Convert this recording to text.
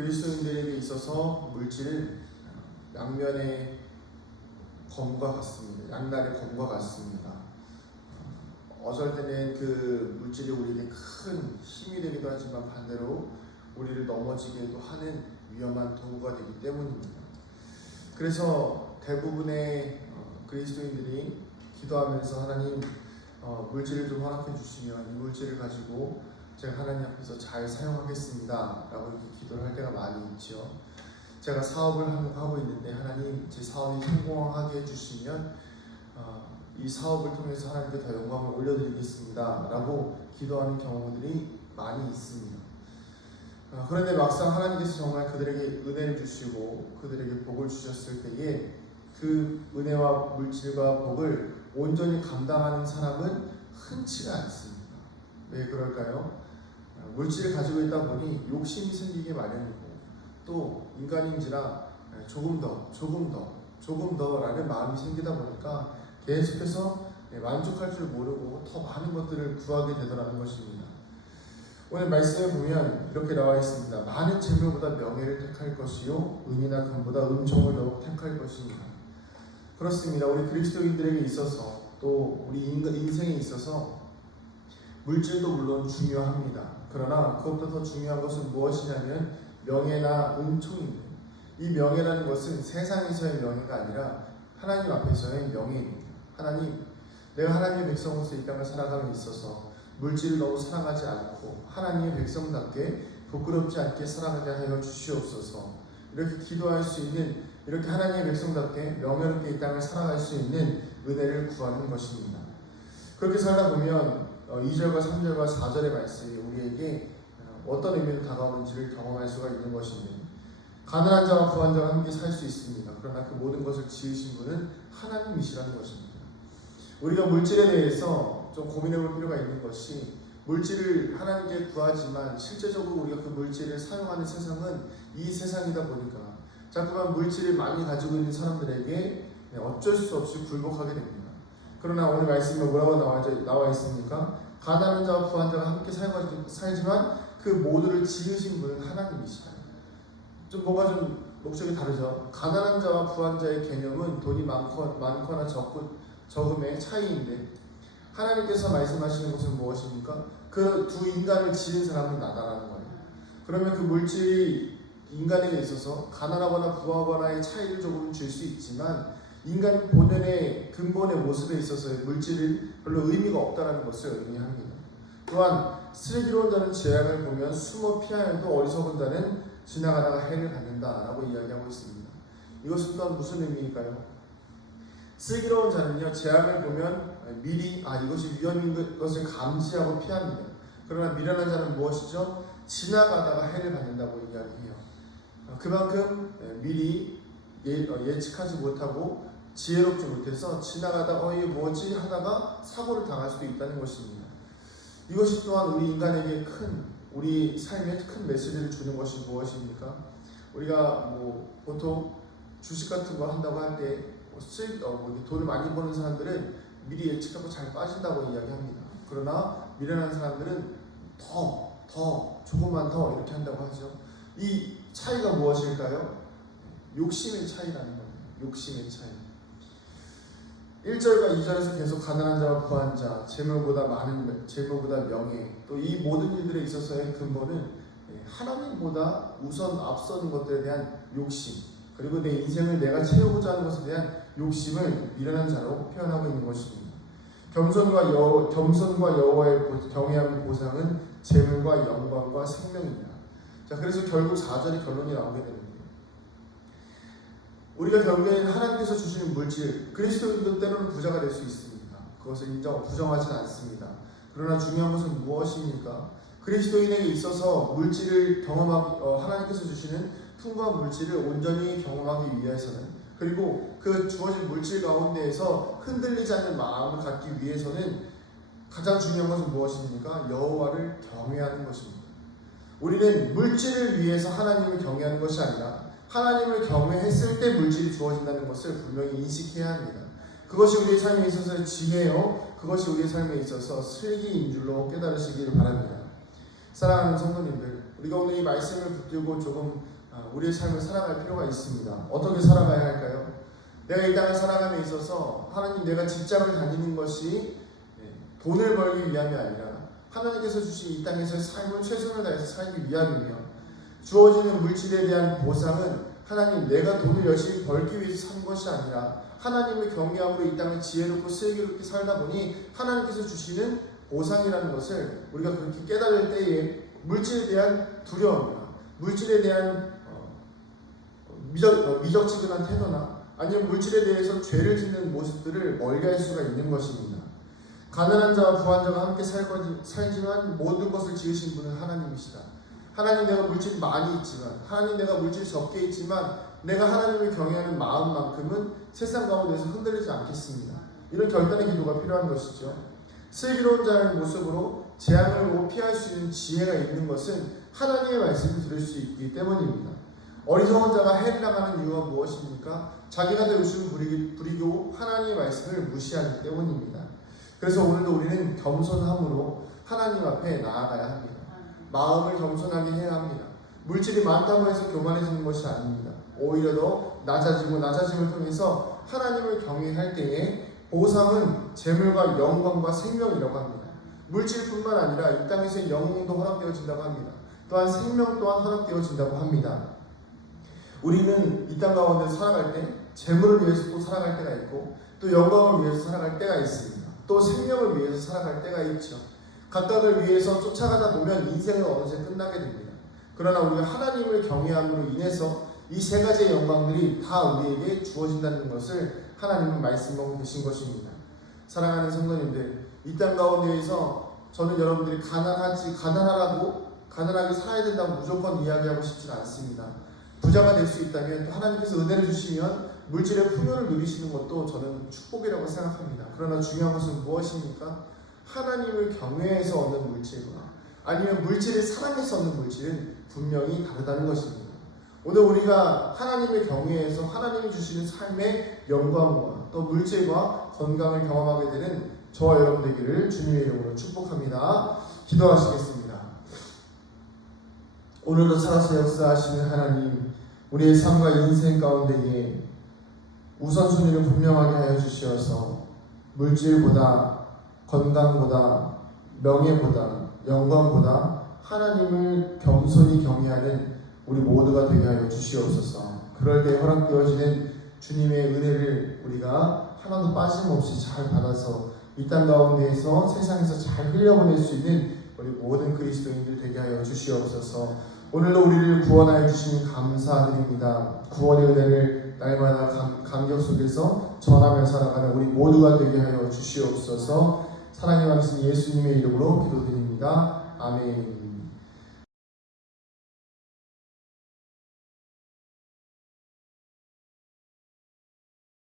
그리스도인들에게 있어서 물질은 양면의 검과 같습니다. 양날의 검과 같습니다. 어쩔 때는 그 물질이 우리에게 큰 힘이 되기도 하지만 반대로 우리를 넘어지게도 하는 위험한 도구가 되기 때문입니다. 그래서 대부분의 그리스도인들이 기도하면서 하나님 물질을 좀 허락해 주시면 이 물질을 가지고 제가 하나님 앞에서 잘 사용하겠습니다 라고 이렇게 기도를 할 때가 많이 있죠. 제가 사업을 하고 있는데 하나님 제 사업이 성공하게 해주시면 이 사업을 통해서 하나님께 더 영광을 올려드리겠습니다 라고 기도하는 경우들이 많이 있습니다. 그런데 막상 하나님께서 정말 그들에게 은혜를 주시고 그들에게 복을 주셨을 때에 그 은혜와 물질과 복을 온전히 감당하는 사람은 흔치가 않습니다. 왜 그럴까요? 물질을 가지고 있다 보니 욕심이 생기게 마련이고 또 인간인지라 조금 더 라는 마음이 생기다 보니까 계속해서 만족할 줄 모르고 더 많은 것들을 구하게 되더라는 것입니다. 오늘 말씀에 보면 이렇게 나와 있습니다. 많은 재물보다 명예를 택할 것이요 은이나 금보다 은총을 더욱 택할 것입니다. 그렇습니다. 우리 그리스도인들에게 있어서 또 우리 인생에 있어서 물질도 물론 중요합니다. 그러나 그것보다 더 중요한 것은 무엇이냐면 명예나 은총입니다. 이 명예라는 것은 세상에서의 명예가 아니라 하나님 앞에서의 명예입니다. 하나님, 내가 하나님의 백성으로서 이 땅을 살아감에 있어서 물질을 너무 사랑하지 않고 하나님의 백성답게 부끄럽지 않게 살아가게 하여 주시옵소서. 이렇게 기도할 수 있는, 이렇게 하나님의 백성답게 명예롭게 이 땅을 살아갈 수 있는 은혜를 구하는 것입니다. 그렇게 살다 보면 2절과 3절과 4절의 말씀이 우리에게 어떤 의미로 다가오는지를 경험할 수가 있는 것인데, 가난한 자와 부한 자가 함께 살 수 있습니다. 그러나 그 모든 것을 지으신 분은 하나님이시라는 것입니다. 우리가 물질에 대해서 좀 고민해 볼 필요가 있는 것이, 물질을 하나님께 구하지만 실제적으로 우리가 그 물질을 사용하는 세상은 이 세상이다 보니까 자꾸만 물질을 많이 가지고 있는 사람들에게 어쩔 수 없이 굴복하게 됩니다. 그러나 오늘 말씀에 뭐라고 나와 있습니까? 가난한 자와 부한 자가 함께 살지만 그 모두를 지으신 분은 하나님이시다. 좀 뭔가 좀 목적이 다르죠. 가난한 자와 부한 자의 개념은 돈이 많거나 적음의 차이인데, 하나님께서 말씀하시는 것은 무엇입니까? 그 두 인간을 지은 사람은 나다라는 거예요. 그러면 그 물질이 인간에게 있어서 가난하거나 부하거나의 차이를 조금 줄 수 있지만 인간 본연의 근본의 모습에 있어서의 물질은 별로 의미가 없다는 것을 의미합니다. 또한 슬기로운 자는 재앙을 보면 숨어 피하여도 어리석은 자는 지나가다가 해를 받는다라고 이야기하고 있습니다. 이것은 또한 무슨 의미일까요? 슬기로운 자는요, 재앙을 보면 미리 이것이 위험인 것을 감지하고 피합니다. 그러나 미련한 자는 무엇이죠? 지나가다가 해를 받는다고 이야기해요. 그만큼 미리 예측하지 못하고 지혜롭지 못해서 지나가다가 이게 뭐지 하다가 사고를 당할 수도 있다는 것입니다. 이것이 또한 우리 인간에게 우리 삶에 큰 메시지를 주는 것이 무엇입니까? 우리가 보통 주식 같은 거 한다고 할 때 돈을 많이 버는 사람들은 미리 예측하고 잘 빠진다고 이야기합니다. 그러나 미련한 사람들은 조금만 더 이렇게 한다고 하죠. 이 차이가 무엇일까요? 욕심의 차이라는 겁니다. 욕심의 차이. 1절과 2절에서 계속 가난한 자와 부한 자, 재물보다 명예, 또 이 모든 일들에 있어서의 근본은 하나님보다 앞서는 것들에 대한 욕심, 그리고 내 인생을 내가 채우고자 하는 것에 대한 욕심을 미련한 자로 표현하고 있는 것입니다. 겸손과 여호와의 경외함의 보상은 재물과 영광과 생명입니다. 자, 그래서 결국 4절의 결론이 나오게 됩니다. 우리가 결국에는 하나님께서 주시는 물질, 그리스도인도 때로는 부자가 될 수 있습니다. 그것을 부정하지는 않습니다. 그러나 중요한 것은 무엇입니까? 그리스도인에게 있어서 물질을 하나님께서 주시는 풍부한 물질을 온전히 경험하기 위해서는, 그리고 그 주어진 물질 가운데에서 흔들리지 않는 마음을 갖기 위해서는 가장 중요한 것은 무엇입니까? 여호와를 경외하는 것입니다. 우리는 물질을 위해서 하나님을 경외하는 것이 아니라 하나님을 경외했을 때 물질이 주어진다는 것을 분명히 인식해야 합니다. 그것이 우리의 삶에 있어서 지혜요, 그것이 우리의 삶에 있어서 슬기인 줄로 깨달으시기를 바랍니다. 사랑하는 성도님들, 우리가 오늘 이 말씀을 붙들고 조금 우리의 삶을 살아갈 필요가 있습니다. 어떻게 살아가야 할까요? 내가 이 땅을 살아감에 있어서 하나님, 내가 직장을 다니는 것이 돈을 벌기 위함이 아니라 하나님께서 주신 이 땅에서의 삶을 최선을 다해서 살기 위함이며, 주어지는 물질에 대한 보상은 하나님, 내가 돈을 열심히 벌기 위해서 산 것이 아니라 하나님을 경외함으로 이 땅을 지혜롭고 슬기롭게 살다 보니 하나님께서 주시는 보상이라는 것을 우리가 그렇게 깨달을 때에 물질에 대한 두려움이나 물질에 대한 미적지근한 태도나 아니면 물질에 대해서 죄를 짓는 모습들을 멀리할 수가 있는 것입니다. 가난한 자와 부한 자가 함께 살지만 모든 것을 지으신 분은 하나님이시다. 하나님, 내가 물질이 많이 있지만, 하나님, 내가 물질이 적게 있지만 내가 하나님을 경외하는 마음만큼은 세상 가운데서 흔들리지 않겠습니다. 이런 결단의 기도가 필요한 것이죠. 슬기로운 자의 모습으로 재앙을 피할 수 있는 지혜가 있는 것은 하나님의 말씀을 들을 수 있기 때문입니다. 어리석은 자가 해를 당하는 이유가 무엇입니까? 자기가 더 욕심을 부리고 하나님의 말씀을 무시하기 때문입니다. 그래서 오늘도 우리는 겸손함으로 하나님 앞에 나아가야 합니다. 마음을 겸손하게 해야 합니다. 물질이 많다고 해서 교만해지는 것이 아닙니다. 오히려 더 낮아짐을 통해서 하나님을 경외할 때에 보상은 재물과 영광과 생명이라고 합니다. 물질뿐만 아니라 이 땅에서의 영웅도 허락되어진다고 합니다. 또한 생명 또한 허락되어진다고 합니다. 우리는 이 땅 가운데 살아갈 때 재물을 위해서 또 살아갈 때가 있고, 또 영광을 위해서 살아갈 때가 있습니다. 또 생명을 위해서 살아갈 때가 있죠. 각각을 위해서 쫓아가다 보면 인생은 어느새 끝나게 됩니다. 그러나 우리가 하나님을 경외함으로 인해서 이 세 가지의 영광들이 다 우리에게 주어진다는 것을 하나님은 말씀하고 계신 것입니다. 사랑하는 성도님들, 이 땅 가운데에서 저는 여러분들이 가난하게 살아야 된다고 무조건 이야기하고 싶지는 않습니다. 부자가 될 수 있다면, 또 하나님께서 은혜를 주시면 물질의 풍요를 누리시는 것도 저는 축복이라고 생각합니다. 그러나 중요한 것은 무엇입니까? 하나님을 경외해서 얻는 물질과 아니면 물질을 사랑해서 얻는 물질은 분명히 다르다는 것입니다. 오늘 우리가 하나님을 경외해서 하나님이 주시는 삶의 영광과 또 물질과 건강을 경험하게 되는 저와 여러분 되기를 주님의 이름으로 축복합니다. 기도하시겠습니다. 오늘도 살아서 역사하시는 하나님, 우리의 삶과 인생 가운데에 우선순위를 분명하게 하여 주시어서 물질보다, 건강보다, 명예보다, 영광보다 하나님을 겸손히 경외하는 우리 모두가 되게 하여 주시옵소서. 그럴 때 허락되어지는 주님의 은혜를 우리가 하나도 빠짐없이 잘 받아서 이 땅 가운데에서 세상에서 잘 흘려보낼 수 있는 우리 모든 그리스도인들 되게 하여 주시옵소서. 오늘도 우리를 구원하여 주시니 감사드립니다. 구원의 은혜를 날마다 감격 속에서 전하며 살아가는 우리 모두가 되게 하여 주시옵소서. 사랑의 왕신 예수님의 이름으로 기도드립니다. 아멘.